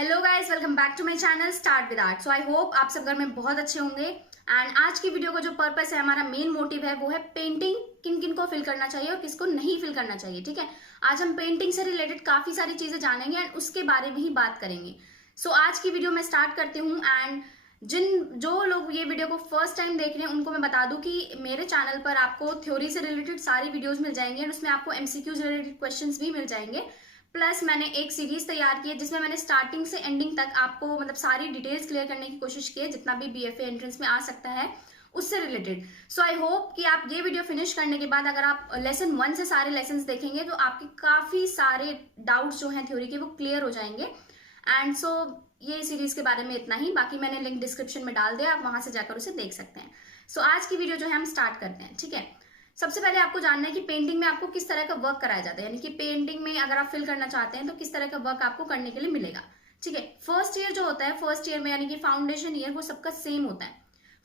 Hello guys, welcome back to my channel start with art. So I hope आप सब घर में बहुत अच्छे होंगे। एंड आज की वीडियो का जो पर्पस है, हमारा मेन मोटिव है, वो है पेंटिंग किन किन को फिल करना चाहिए और किसको नहीं फिल करना चाहिए। ठीक है, आज हम पेंटिंग से रिलेटेड काफी सारी चीजें जानेंगे एंड उसके बारे में ही बात करेंगे। सो आज की वीडियो मैं स्टार्ट करती हूँ। एंड जो लोग ये वीडियो को फर्स्ट टाइम देख रहे हैं उनको मैं बता दूं कि मेरे चैनल पर आपको थ्योरी से रिलेटेड सारी वीडियोस मिल जाएंगे एंड उसमें आपको एमसीक्यूज रिलेटेड क्वेश्चंस भी मिल जाएंगे। प्लस मैंने एक सीरीज तैयार की है जिसमें मैंने स्टार्टिंग से एंडिंग तक आपको मतलब सारी डिटेल्स क्लियर करने की कोशिश की है, जितना भी बीएफए एंट्रेंस में आ सकता है उससे रिलेटेड। सो आई होप कि आप ये वीडियो फिनिश करने के बाद अगर आप लेसन 1 से सारे लेसन देखेंगे तो आपके काफी सारे डाउट्स जो हैं थ्योरी के वो क्लियर हो जाएंगे। एंड सो ये सीरीज के बारे में इतना ही, बाकी मैंने लिंक डिस्क्रिप्शन में डाल दिया, आप वहां से जाकर उसे देख सकते हैं। सो आज की वीडियो जो है हम स्टार्ट करते हैं। ठीक है, सबसे पहले आपको जानना है कि पेंटिंग में आपको किस तरह का वर्क कराया जाता है, यानी कि पेंटिंग में अगर आप फिल करना चाहते हैं तो किस तरह का वर्क आपको करने के लिए मिलेगा। ठीक है, फर्स्ट ईयर जो होता है, फर्स्ट ईयर में यानी कि फाउंडेशन ईयर, वो सबका सेम होता है।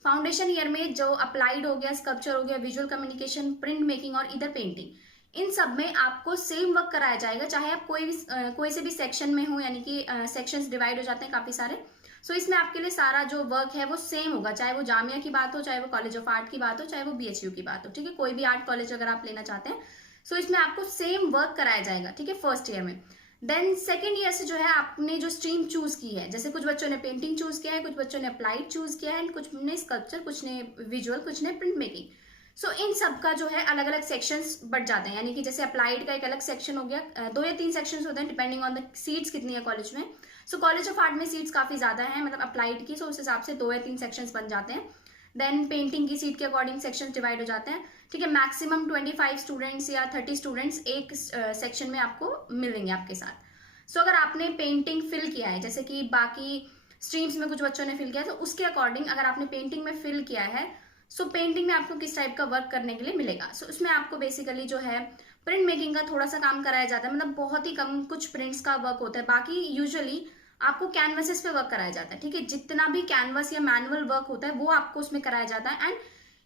फाउंडेशन ईयर में जो अप्लाइड हो गया, स्कल्पचर हो गया, विजुअल कम्युनिकेशन, प्रिंट मेकिंग और इधर पेंटिंग, इन सब में आपको सेम वर्क कराया जाएगा, चाहे आप कोई से भी सेक्शन में हो, यानी कि सेक्शंस डिवाइड हो जाते हैं काफी सारे। सो इसमें आपके लिए सारा जो वर्क है वो सेम होगा, चाहे वो जामिया की बात हो, चाहे वो कॉलेज ऑफ आर्ट की बात हो, चाहे वो बीएचयू की बात हो। ठीक है, कोई भी आर्ट कॉलेज अगर आप लेना चाहते हैं, सो इसमें आपको सेम वर्क कराया जाएगा। ठीक है, फर्स्ट ईयर में। देन सेकेंड ईयर से जो है आपने जो स्ट्रीम चूज की है, जैसे कुछ बच्चों ने पेंटिंग चूज किया है, कुछ बच्चों ने अप्लाइड चूज किया है, कुछ ने स्कल्पचर, कुछ ने विजुअल, कुछ ने प्रिंट मेकिंग। सो इन सब का जो है अलग अलग सेक्शंस बढ़ जाते हैं, यानी कि जैसे अप्लाइड का एक अलग सेक्शन हो गया, 2 या 3 सेक्शंस होते हैं डिपेंडिंग ऑन द सीट्स कितनी है कॉलेज में। सो कॉलेज ऑफ आर्ट में सीट्स काफी ज्यादा है, मतलब अप्लाइड की, सो उस हिसाब से 2 या 3 सेक्शंस बन जाते हैं। देन पेंटिंग की सीट के अकॉर्डिंग सेक्शंस डिवाइड हो जाते हैं। ठीक है, मैक्सिमम 25 स्टूडेंट्स या 30 स्टूडेंट्स एक सेक्शन में आपको मिलेंगे आपके साथ। सो अगर आपने पेंटिंग फिल किया है, जैसे कि बाकी स्ट्रीम्स में कुछ बच्चों ने फिल किया है, तो उसके अकॉर्डिंग अगर आपने पेंटिंग में फिल किया है, सो पेंटिंग में आपको किस टाइप का वर्क करने के लिए मिलेगा। सो उसमें आपको बेसिकली जो है प्रिंट मेकिंग का थोड़ा सा काम कराया जाता है, मतलब बहुत ही कम कुछ प्रिंट्स का वर्क होता है, बाकी यूजुअली आपको कैनवसेस पे वर्क कराया जाता है। ठीक है, जितना भी कैनवस या मैनुअल वर्क होता है वो आपको उसमें कराया जाता है। एंड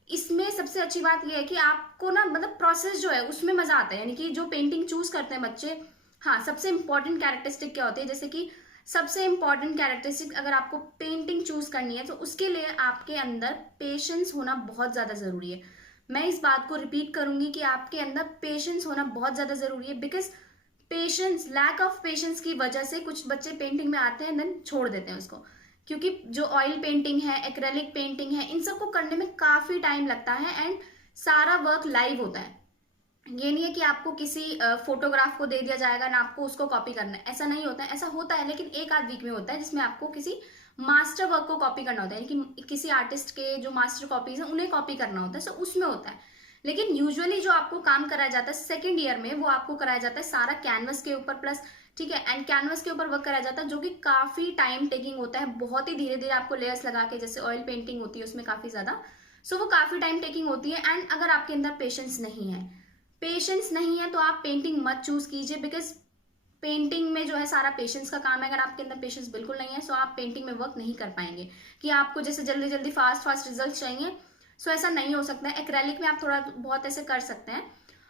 इसमें सबसे अच्छी बात यह है कि आपको ना मतलब प्रोसेस जो है उसमें मजा आता है, यानी कि जो पेंटिंग चूज करते हैं बच्चे। हाँ, सबसे इंपॉर्टेंट कैरेक्टरिस्टिक क्या होती है, जैसे कि सबसे इंपॉर्टेंट कैरेक्टरिस्टिक अगर आपको पेंटिंग चूज करनी है तो उसके लिए आपके अंदर पेशेंस होना बहुत ज्यादा जरूरी है। मैं इस बात को रिपीट करूंगी कि आपके अंदर पेशेंस होना बहुत ज्यादा जरूरी है, because patience, lack of patience की वजह से कुछ बच्चे पेंटिंग में आते हैं देन छोड़ देते हैं उसको, क्योंकि जो ऑयल पेंटिंग है, एक्रेलिक पेंटिंग है, इन सबको करने में काफी टाइम लगता है एंड सारा वर्क लाइव होता है। ये नहीं है कि आपको किसी फोटोग्राफ को दे दिया जाएगा ना आपको उसको कॉपी करना है, ऐसा नहीं होता है। ऐसा होता है लेकिन एक आध वीक में होता है, जिसमें आपको किसी मास्टर वर्क को कॉपी करना होता है, यानी कि किसी आर्टिस्ट के जो मास्टर कॉपीज हैं उन्हें कॉपी करना होता है, सो उसमें होता है। लेकिन यूजुअली जो आपको काम कराया जाता है सेकेंड ईयर में, वो आपको कराया जाता है सारा कैनवस के ऊपर प्लस। ठीक है, एंड कैनवस के ऊपर वर्क कराया जाता है, जो कि काफी टाइम टेकिंग होता है, बहुत ही धीरे धीरे आपको लेयर्स लगा के, जैसे ऑयल पेंटिंग होती है उसमें काफी ज्यादा, सो वो काफी टाइम टेकिंग होती है। एंड अगर आपके अंदर पेशेंस नहीं है तो आप पेंटिंग मत चूज कीजिए, बिकॉज पेंटिंग में जो है सारा पेशेंस का काम है। अगर आपके अंदर पेशेंस बिल्कुल नहीं है, सो आप पेंटिंग में वर्क नहीं कर पाएंगे, कि आपको जैसे जल्दी जल्दी फास्ट रिजल्ट चाहिए, सो ऐसा नहीं हो सकता है। एक्रेलिक में आप थोड़ा बहुत ऐसे कर सकते हैं।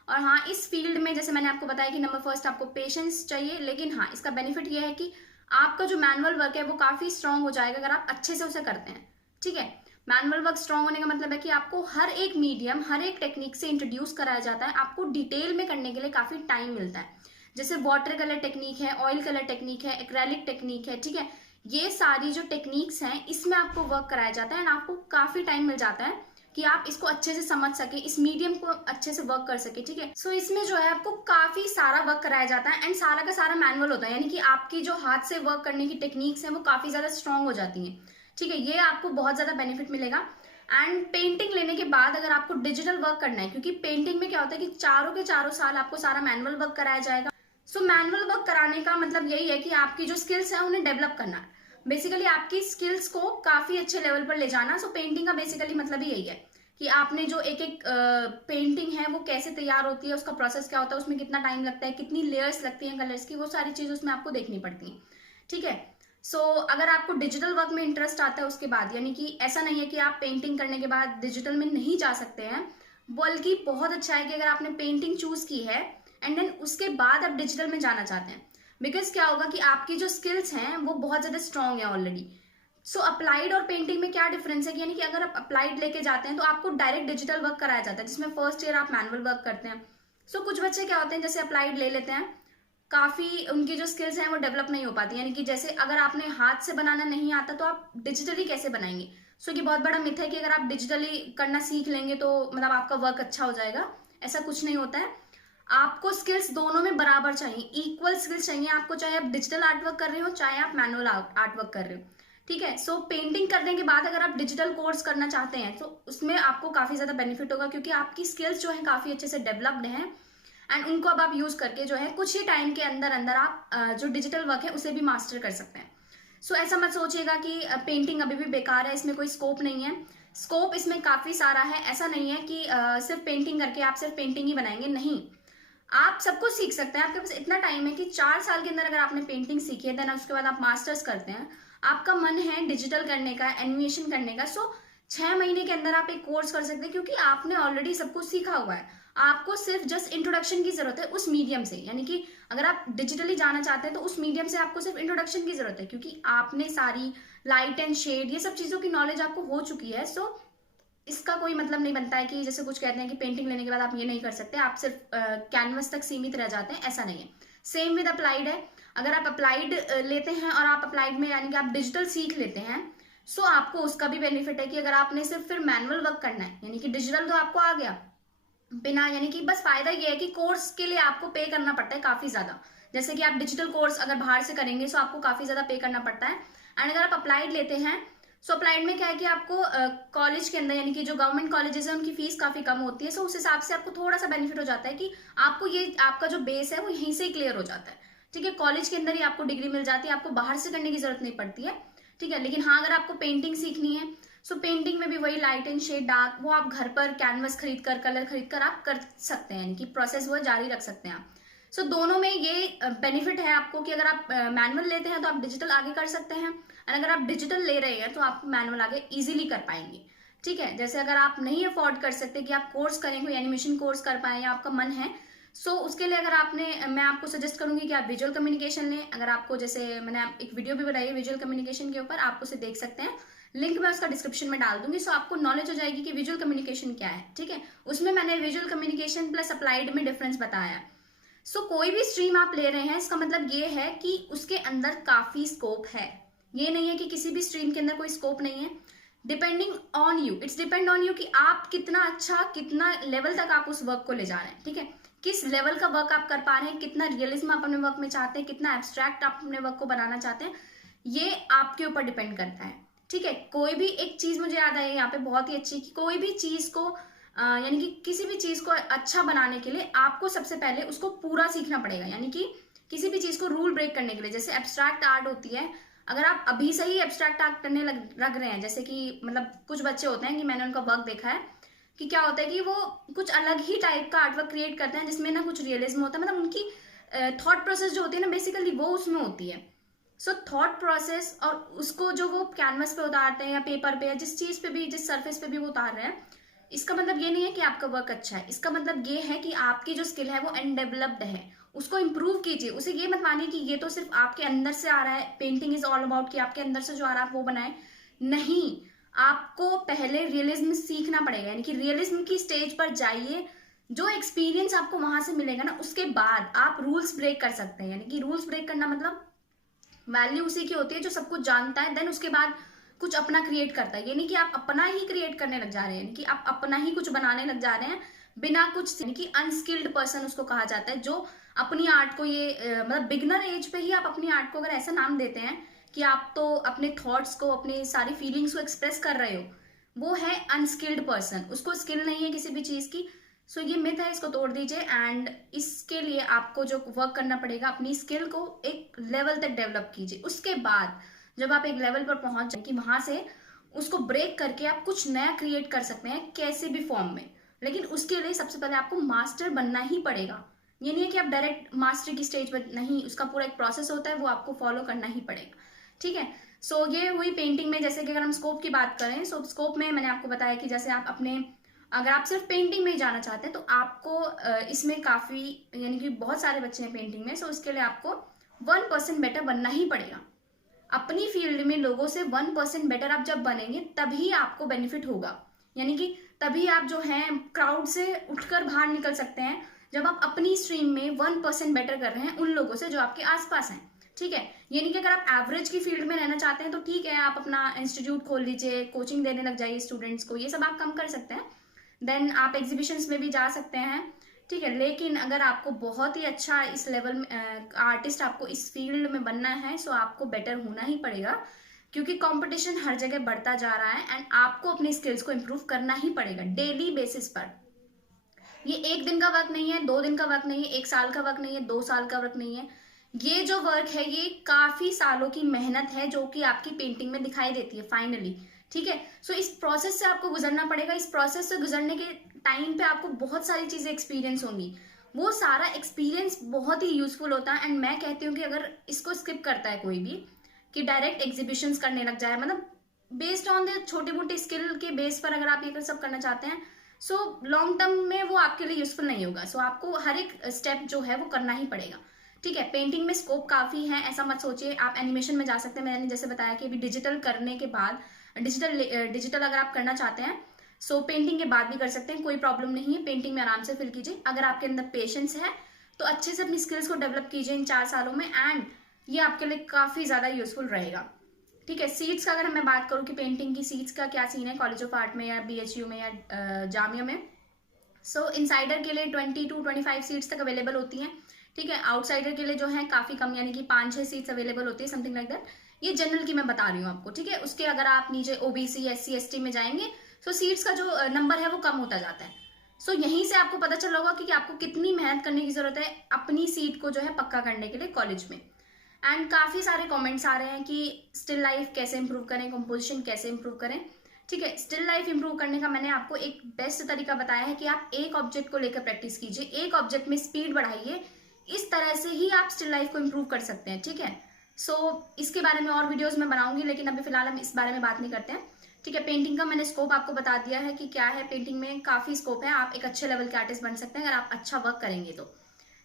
और हाँ, इस फील्ड में जैसे मैंने आपको बताया कि नंबर फर्स्ट आपको पेशेंस चाहिए, लेकिन हाँ, इसका बेनिफिट ये है कि आपका जो मैनुअल वर्क है वो काफी स्ट्रांग हो जाएगा अगर आप अच्छे से उसे करते हैं। ठीक है, मैनुअल वर्क स्ट्रांग होने का मतलब है कि आपको हर एक मीडियम, हर एक टेक्निक से इंट्रोड्यूस कराया जाता है, आपको डिटेल में करने के लिए काफी टाइम मिलता है। जैसे वाटर कलर टेक्निक है, ऑयल कलर टेक्निक है, एक्रेलिक टेक्निक है। ठीक है, ये सारी जो टेक्निक्स हैं इसमें आपको वर्क कराया जाता है एंड आपको काफी टाइम मिल जाता है कि आप इसको अच्छे से समझ सके, इस मीडियम को अच्छे से वर्क कर सके। ठीक है, सो इसमें जो है आपको काफी सारा वर्क कराया जाता है एंड सारा का सारा मैनुअल होता है, यानी कि आपकी जो हाथ से वर्क करने की टेक्निक्स हैं वो काफी ज्यादा स्ट्रांग हो जाती हैं। ठीक है, ये आपको बहुत ज्यादा बेनिफिट मिलेगा। एंड पेंटिंग लेने के बाद अगर आपको डिजिटल वर्क करना है, क्योंकि पेंटिंग में क्या होता है कि चारों के चारों साल आपको सारा मैनुअल वर्क कराया जाएगा। सो मैनुअल वर्क कराने का मतलब यही है कि आपकी जो स्किल्स है उन्हें डेवलप करना है, बेसिकली आपकी स्किल्स को काफी अच्छे लेवल पर ले जाना। सो पेंटिंग का बेसिकली मतलब ही यही है कि आपने जो एक एक पेंटिंग है वो कैसे तैयार होती है, उसका प्रोसेस क्या होता है, उसमें कितना टाइम लगता है, कितनी लेयर्स लगती हैं कलर्स की, वो सारी चीजें उसमें आपको देखनी पड़ती हैं। ठीक है, सो अगर आपको डिजिटल वर्क में इंटरेस्ट आता है उसके बाद, यानी कि ऐसा नहीं है कि आप पेंटिंग करने के बाद डिजिटल में नहीं जा सकते हैं, बल्कि बहुत अच्छा है कि अगर आपने पेंटिंग चूज की है एंड देन उसके बाद आप डिजिटल में जाना चाहते हैं, बिकॉज क्या होगा कि आपकी जो स्किल्स हैं वो बहुत ज़्यादा स्ट्रांग है ऑलरेडी। सो अप्लाइड और पेंटिंग में क्या डिफरेंस है कि यानी कि अगर आप अप्लाइड लेके जाते हैं तो आपको डायरेक्ट डिजिटल वर्क कराया जाता है, जिसमें फर्स्ट ईयर आप मैनुअल वर्क करते हैं। सो कुछ बच्चे क्या होते हैं जैसे अप्लाइड ले लेते हैं, काफ़ी उनकी जो स्किल्स हैं वो डेवलप नहीं हो पाती, यानी कि जैसे अगर आपने हाथ से बनाना नहीं आता तो आप डिजिटली कैसे बनाएंगे। सो ये बहुत बड़ा मिथ है कि अगर आप डिजिटली करना सीख लेंगे तो मतलब आपका वर्क अच्छा हो जाएगा। ऐसा कुछ नहीं होता है। आपको स्किल्स दोनों में बराबर चाहिए, इक्वल स्किल्स चाहिए आपको, चाहे आप डिजिटल आर्ट वर्क कर रहे हो चाहे आप मैनुअल आर्ट वर्क कर रहे हो। ठीक है। सो पेंटिंग करने के बाद अगर आप डिजिटल कोर्स करना चाहते हैं तो उसमें आपको काफ़ी ज़्यादा बेनिफिट होगा, क्योंकि आपकी स्किल्स जो है काफ़ी अच्छे से डेवलप्ड हैं एंड उनको अब आप यूज़ करके जो है कुछ ही टाइम के अंदर अंदर आप जो डिजिटल वर्क है उसे भी मास्टर कर सकते हैं। सो ऐसा मत सोचिएगा कि पेंटिंग अभी भी बेकार है, इसमें कोई स्कोप नहीं है। स्कोप इसमें काफ़ी सारा है। ऐसा नहीं है कि सिर्फ पेंटिंग करके आप सिर्फ पेंटिंग ही बनाएंगे, नहीं। आप सब कुछ सीख सकते हैं। आपके पास इतना टाइम है कि 4 साल के अंदर अगर आपने पेंटिंग सीखी है देन उसके बाद आप मास्टर्स करते हैं, आपका मन है डिजिटल करने का, एनिमेशन करने का, सो 6 महीने के अंदर आप एक कोर्स कर सकते हैं, क्योंकि आपने ऑलरेडी सब कुछ सीखा हुआ है। आपको सिर्फ जस्ट इंट्रोडक्शन की जरूरत है उस मीडियम से, यानी कि अगर आप डिजिटली जाना चाहते हैं तो उस मीडियम से आपको सिर्फ इंट्रोडक्शन की जरूरत है, क्योंकि आपने सारी लाइट एंड शेड ये सब चीज़ों की नॉलेज आपको हो चुकी है। सो इसका कोई मतलब नहीं बनता है कि जैसे कुछ कहते हैं कि पेंटिंग लेने के बाद आप ये नहीं कर सकते, आप सिर्फ कैनवस तक सीमित रह जाते हैं, ऐसा नहीं है। सेम विद अप्लाइड है। अगर आप अप्लाइड लेते हैं और आप अप्लाइड में यानी कि आप डिजिटल सीख लेते हैं, सो आपको उसका भी बेनिफिट है कि अगर आपने सिर्फ फिर मैनुअल वर्क करना है, यानी कि डिजिटल तो आपको आ गया बिना, यानी कि बस फायदा ये है कि कोर्स के लिए आपको पे करना पड़ता है काफी ज्यादा। जैसे कि आप डिजिटल कोर्स अगर बाहर से करेंगे तो आपको काफी ज्यादा पे करना पड़ता है। एंड अगर आप अप्लाइड लेते हैं, सो अप्लाइड में क्या है कि आपको कॉलेज के अंदर यानी कि जो गवर्नमेंट कॉलेजेस है उनकी फीस काफी कम होती है। सो उस हिसाब से आपको थोड़ा सा बेनिफिट हो जाता है कि आपको ये आपका जो बेस है वो यहीं से ही क्लियर हो जाता है। ठीक है। कॉलेज के अंदर ही आपको डिग्री मिल जाती है, आपको बाहर से करने की जरूरत नहीं पड़ती है। ठीक है। लेकिन हाँ, अगर आपको पेंटिंग सीखनी है, सो पेंटिंग में भी वही लाइट एंड शेड डार्क वो आप घर पर कैनवस खरीद कर, कलर खरीद कर आप कर सकते हैं, यानी कि प्रोसेस वो जारी रख सकते हैं आप। सो दोनों में ये बेनिफिट है आपको कि अगर आप मैनुअल लेते हैं तो आप डिजिटल आगे कर सकते हैं, और अगर आप डिजिटल ले रहे हैं तो आप मैनुअल आगे इजीली कर पाएंगे। ठीक है। जैसे अगर आप नहीं अफोर्ड कर सकते कि आप कोर्स करें, कोई एनिमेशन कोर्स कर पाए या आपका मन है, सो उसके लिए अगर मैं आपको सजेस्ट करूंगी कि आप विजुअल कम्युनिकेशन लें। अगर आपको, जैसे मैंने एक वीडियो भी बनाई है विजुअल कम्युनिकेशन के ऊपर, आप उसे देख सकते हैं, लिंक मैं उसका डिस्क्रिप्शन में डाल दूंगी। सो आपको नॉलेज हो जाएगी कि विजुअल कम्युनिकेशन क्या है। ठीक है। उसमें मैंने विजुअल कम्युनिकेशन प्लस अप्लाइड में डिफरेंस बताया है। सो कोई भी स्ट्रीम आप ले रहे हैं इसका मतलब ये है कि उसके अंदर काफी स्कोप है। ये नहीं है कि किसी भी स्ट्रीम के अंदर कोई स्कोप नहीं है। Depending on you, it's depend on you कि आप कितना अच्छा, कितना लेवल तक आप उस वर्क को ले जा रहे हैं। ठीक है। किस लेवल का वर्क आप कर पा रहे हैं, कितना रियलिज्म आप अपने वर्क में चाहते हैं, कितना एब्स्ट्रैक्ट आप अपने वर्क को बनाना चाहते हैं, ये आपके ऊपर डिपेंड करता है। ठीक है। कोई भी एक चीज मुझे याद आई यहाँ पे बहुत ही अच्छी, कि कोई भी चीज को यानी कि किसी भी चीज को अच्छा बनाने के लिए आपको सबसे पहले उसको पूरा सीखना पड़ेगा। यानी कि किसी भी चीज को रूल ब्रेक करने के लिए, जैसे एब्स्ट्रैक्ट आर्ट होती है, अगर आप अभी से ही एब्स्ट्रैक्ट आर्ट करने लग रहे हैं, जैसे कि मतलब कुछ बच्चे होते हैं कि मैंने उनका वर्क देखा है कि क्या होता है कि वो कुछ अलग ही टाइप का आर्टवर्क क्रिएट करते हैं जिसमें ना कुछ रियलिज्म होता है, मतलब उनकी थॉट प्रोसेस जो होती है ना बेसिकली वो उसमें होती है। सो थॉट प्रोसेस और उसको जो वो कैनवस पे उतारते हैं या पेपर पे या जिस चीज पे भी, जिस सरफेस पे भी वो उतार रहे हैं, इसका मतलब ये नहीं है कि आपका वर्क अच्छा है। इसका मतलब ये है कि आपकी जो स्किल है वो अनडेवलप्ड है, उसको इम्प्रूव कीजिए। उसे ये मत मानिए कि ये तो सिर्फ आपके अंदर से आ रहा है, पेंटिंग इज ऑल अबाउट कि आपके अंदर से जो आ रहा है आप वो बनाए। नहीं, आपको पहले रियलिज्म सीखना पड़ेगा, यानी कि रियलिज्म की स्टेज पर जाइए। जो एक्सपीरियंस आपको वहां से मिलेगा ना, उसके बाद आप रूल्स ब्रेक कर सकते हैं। यानी कि रूल्स ब्रेक करना मतलब वैल्यू उसी की होती है जो सब कुछ जानता है, देन उसके बाद कुछ अपना क्रिएट करता है। ये नहीं कि आप अपना ही क्रिएट करने लग जा रहे हैं, यानी कि आप अपना ही कुछ बनाने लग जा रहे हैं बिना कुछ, यानी कि अनस्किल्ड पर्सन उसको कहा जाता है, जो अपनी आर्ट को ये मतलब बिगनर एज पे ही आप अपनी आर्ट को अगर ऐसा नाम देते हैं कि आप तो अपने थॉट्स को, अपनी सारी फीलिंग्स को एक्सप्रेस कर रहे हो, वो है अनस्किल्ड पर्सन, उसको स्किल नहीं है किसी भी चीज की। सो ये मिथ है, इसको तोड़ दीजिए। एंड इसके लिए आपको जो वर्क करना पड़ेगा, अपनी स्किल को एक लेवल तक डेवलप कीजिए। उसके बाद जब आप एक लेवल पर पहुंच जाए कि वहां से उसको ब्रेक करके आप कुछ नया क्रिएट कर सकते हैं कैसे भी फॉर्म में। लेकिन उसके लिए सबसे पहले आपको मास्टर बनना ही पड़ेगा। ये नहीं है कि आप डायरेक्ट मास्टर की स्टेज पर, नहीं, उसका पूरा एक प्रोसेस होता है, वो आपको फॉलो करना ही पड़ेगा। ठीक है। सो ये हुई पेंटिंग में। जैसे कि अगर हम स्कोप की बात करें, सो स्कोप में मैंने आपको बताया कि जैसे आप अपने, अगर आप सिर्फ पेंटिंग में ही जाना चाहते हैं तो आपको इसमें काफ़ी, यानी कि बहुत सारे बच्चे हैं पेंटिंग में, सो उसके लिए आपको 1% बेटर बनना ही पड़ेगा। अपनी फील्ड में लोगों से 1% बेटर आप जब बनेंगे तभी आपको बेनिफिट होगा, यानी कि तभी आप जो है क्राउड से उठकर बाहर निकल सकते हैं, जब आप अपनी स्ट्रीम में 1% बेटर कर रहे हैं उन लोगों से जो आपके आसपास हैं। ठीक है, यानी कि अगर आप एवरेज की फील्ड में रहना चाहते हैं तो ठीक है, आप अपना इंस्टीट्यूट खोल लीजिए, कोचिंग देने लग जाइए स्टूडेंट्स को, ये सब आप कम कर सकते हैं। देन आप एग्जीबिशंस में भी जा सकते हैं। ठीक है, लेकिन अगर आपको बहुत ही अच्छा इस लेवल में आर्टिस्ट आपको इस फील्ड में बनना है, सो आपको बेटर होना ही पड़ेगा, क्योंकि कंपटीशन हर जगह बढ़ता जा रहा है एंड आपको अपनी स्किल्स को इम्प्रूव करना ही पड़ेगा डेली बेसिस पर। ये एक दिन का वर्क नहीं है, 2 दिन का वर्क नहीं है, 1 साल का वर्क नहीं है, 2 साल का वर्क नहीं है। ये जो वर्क है ये काफी सालों की मेहनत है जो कि आपकी पेंटिंग में दिखाई देती है फाइनली। ठीक है, सो इस प्रोसेस से आपको गुजरना पड़ेगा। इस प्रोसेस से गुजरने के टाइम पे आपको बहुत सारी चीजें एक्सपीरियंस होंगी, वो सारा एक्सपीरियंस बहुत ही यूजफुल होता है। एंड मैं कहती हूँ कि अगर इसको स्किप करता है कोई भी, कि डायरेक्ट एग्जीबिशंस करने लग जाए, मतलब बेस्ड ऑन द छोटे मोटे स्किल के बेस पर अगर आप ये सब करना चाहते हैं, सो लॉन्ग टर्म में वो आपके लिए यूजफुल नहीं होगा। सो आपको हर एक स्टेप जो है वो करना ही पड़ेगा। ठीक है, पेंटिंग में स्कोप काफी है, ऐसा मत सोचिए। आप एनिमेशन में जा सकते हैं, मैंने जैसे बताया कि अभी डिजिटल करने के बाद डिजिटल अगर आप करना चाहते हैं, सो पेंटिंग के बाद भी कर सकते हैं, कोई प्रॉब्लम नहीं है। पेंटिंग में आराम से फिल कीजिए, अगर आपके अंदर पेशेंस है तो अच्छे से अपनी स्किल्स को डेवलप कीजिए इन 4 सालों में, एंड ये आपके लिए काफी ज्यादा यूजफुल रहेगा। ठीक है, सीट्स का अगर मैं बात करूँ कि पेंटिंग की सीट्स का क्या सीन है कॉलेज ऑफ आर्ट में या BHU में या जामिया में, सो इनसाइडर के लिए 20 to 25 सीट्स तक अवेलेबल होती हैं। ठीक है, आउटसाइडर के लिए जो है काफी कम, यानी कि 5-6 सीट्स अवेलेबल होती है, समथिंग लाइक दैट। ये जनरल की मैं बता रही हूँ आपको। ठीक है, उसके अगर आप नीचे OBC SC ST में जाएंगे तो सीट्स का जो नंबर है वो कम होता जाता है। सो यहीं से आपको पता चल होगा कि आपको कितनी मेहनत करने की जरूरत है अपनी सीट को जो है पक्का करने के लिए कॉलेज में। एंड काफी सारे कमेंट्स आ रहे हैं कि स्टिल लाइफ कैसे इंप्रूव करें, कंपोजिशन कैसे इंप्रूव करें। ठीक है, स्टिल लाइफ इंप्रूव करने का मैंने आपको एक बेस्ट तरीका बताया है कि आप एक ऑब्जेक्ट को लेकर प्रैक्टिस कीजिए, एक ऑब्जेक्ट में स्पीड बढ़ाइए, इस तरह से ही आप स्टिल लाइफ को इंप्रूव कर सकते हैं। ठीक है, सो इसके बारे में और वीडियोस मैं बनाऊंगी, लेकिन अभी फिलहाल हम इस बारे में बात नहीं करते हैं। ठीक है, पेंटिंग का मैंने स्कोप आपको बता दिया है कि क्या है। पेंटिंग में काफी स्कोप है, आप एक अच्छे लेवल के आर्टिस्ट बन सकते हैं अगर आप अच्छा वर्क करेंगे तो।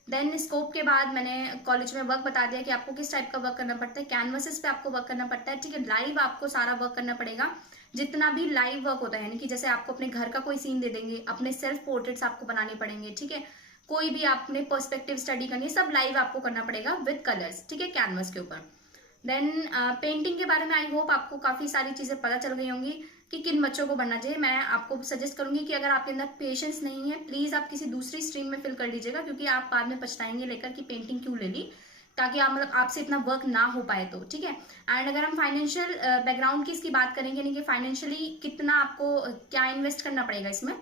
देन स्कोप के बाद मैंने कॉलेज में वर्क बता दिया कि आपको किस टाइप का वर्क करना पड़ता है। कैनवसेस पे आपको वर्क करना पड़ता है। ठीक है, लाइव आपको सारा वर्क करना पड़ेगा, जितना भी लाइव वर्क होता है, यानी कि जैसे आपको अपने घर का कोई सीन दे देंगे, अपने सेल्फ पोर्ट्रेट्स आपको बनाने पड़ेंगे। ठीक है, कोई भी आपने पर्सपेक्टिव स्टडी करनी है, सब लाइव आपको करना पड़ेगा विद कलर्स। ठीक है, कैनवस के ऊपर। देन पेंटिंग के बारे में आई होप आपको काफी सारी चीजें पता चल गई होंगी कि किन बच्चों को बनना चाहिए। मैं आपको सजेस्ट करूंगी कि अगर आपके अंदर पेशेंस नहीं है, प्लीज आप किसी दूसरी स्ट्रीम में फिल कर लीजिएगा, क्योंकि आप बाद में पछताएंगे लेकर कि पेंटिंग क्यों ले ली, ताकि आप मतलब आपसे इतना वर्क ना हो पाए तो। ठीक है, एंड अगर हम फाइनेंशियल बैकग्राउंड की इसकी बात करेंगे, यानी कि फाइनेंशियली कितना आपको क्या इन्वेस्ट करना पड़ेगा इसमें।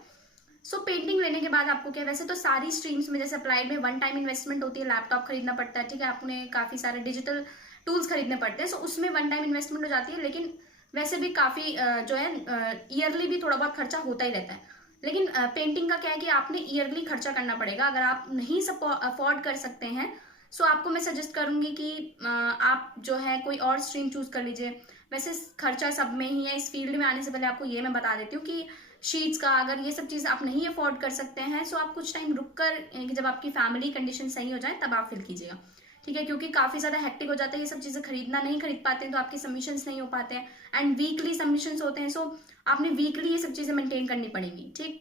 सो पेंटिंग लेने के बाद आपको क्या, वैसे तो सारी स्ट्रीम्स में जैसे अप्लाइड में 1 टाइम इन्वेस्टमेंट होती है, लैपटॉप खरीदना पड़ता है। ठीक है, आपने काफी सारे डिजिटल टूल्स खरीदने पड़ते हैं, सो उसमें 1 टाइम इन्वेस्टमेंट हो जाती है। लेकिन वैसे भी काफी जो है ईयरली भी थोड़ा बहुत खर्चा होता ही रहता है। लेकिन पेंटिंग का क्या है कि आपने ईयरली खर्चा करना पड़ेगा। अगर आप नहीं अफोर्ड कर सकते हैं, सो आपको मैं सजेस्ट करूंगी कि आप जो है कोई और स्ट्रीम चूज कर लीजिए। वैसे खर्चा सब में ही है। इस फील्ड में आने से पहले आपको ये मैं बता देती हूँ कि शीट्स का अगर ये सब चीज आप नहीं अफोर्ड कर सकते हैं, सो आप कुछ टाइम रुक कर, जब आपकी फैमिली कंडीशन सही हो जाए तब आप फिल कीजिएगा। ठीक है, क्योंकि काफी ज्यादा हेक्टिक हो जाता है, ये सब चीजें नहीं खरीद पाते हैं तो आपके सबमिशंस नहीं हो पाते हैं, एंड वीकली सबमिशंस होते हैं, सो आपने वीकली ये सब चीजें मेंटेन करनी पड़ेंगी। ठीक,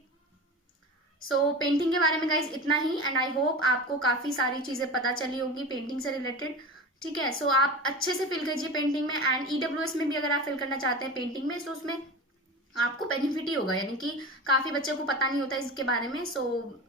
सो पेंटिंग के बारे में गाइज इतना ही, एंड आई होप आपको काफी सारी चीजें पता चली होंगी पेंटिंग से रिलेटेड। ठीक है, सो आप अच्छे से फिल कीजिए पेंटिंग में, एंड EWS में भी अगर आप फिल करना चाहते हैं पेंटिंग में, सो उसमें आपको बेनिफिट ही होगा, यानी कि काफी बच्चों को पता नहीं होता है इसके बारे में। सो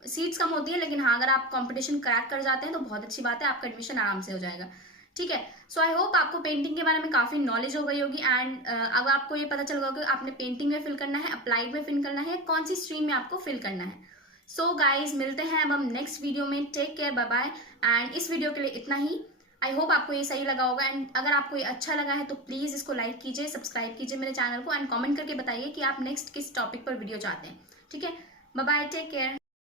सीट्स कम होती है, लेकिन हाँ अगर आप कंपटीशन क्रैक कर जाते हैं तो बहुत अच्छी बात है, आपका एडमिशन आराम से हो जाएगा। ठीक है, सो आई होप आपको पेंटिंग के बारे में काफी नॉलेज हो गई होगी, एंड अब आपको ये पता चल गया कि आपने पेंटिंग में फिल करना है, अप्लाइड में फिल करना है, कौन सी स्ट्रीम में आपको फिल करना है। सो गाइज मिलते हैं अब हम नेक्स्ट वीडियो में। Take care, bye bye. And इस वीडियो के लिए इतना ही। आई होप आपको ये सही लगा होगा, एंड अगर आपको ये अच्छा लगा है तो प्लीज इसको लाइक कीजिए, सब्सक्राइब कीजिए मेरे चैनल को, एंड कमेंट करके बताइए कि आप नेक्स्ट किस टॉपिक पर वीडियो चाहते हैं। ठीक है, बाय बाय, टेक केयर।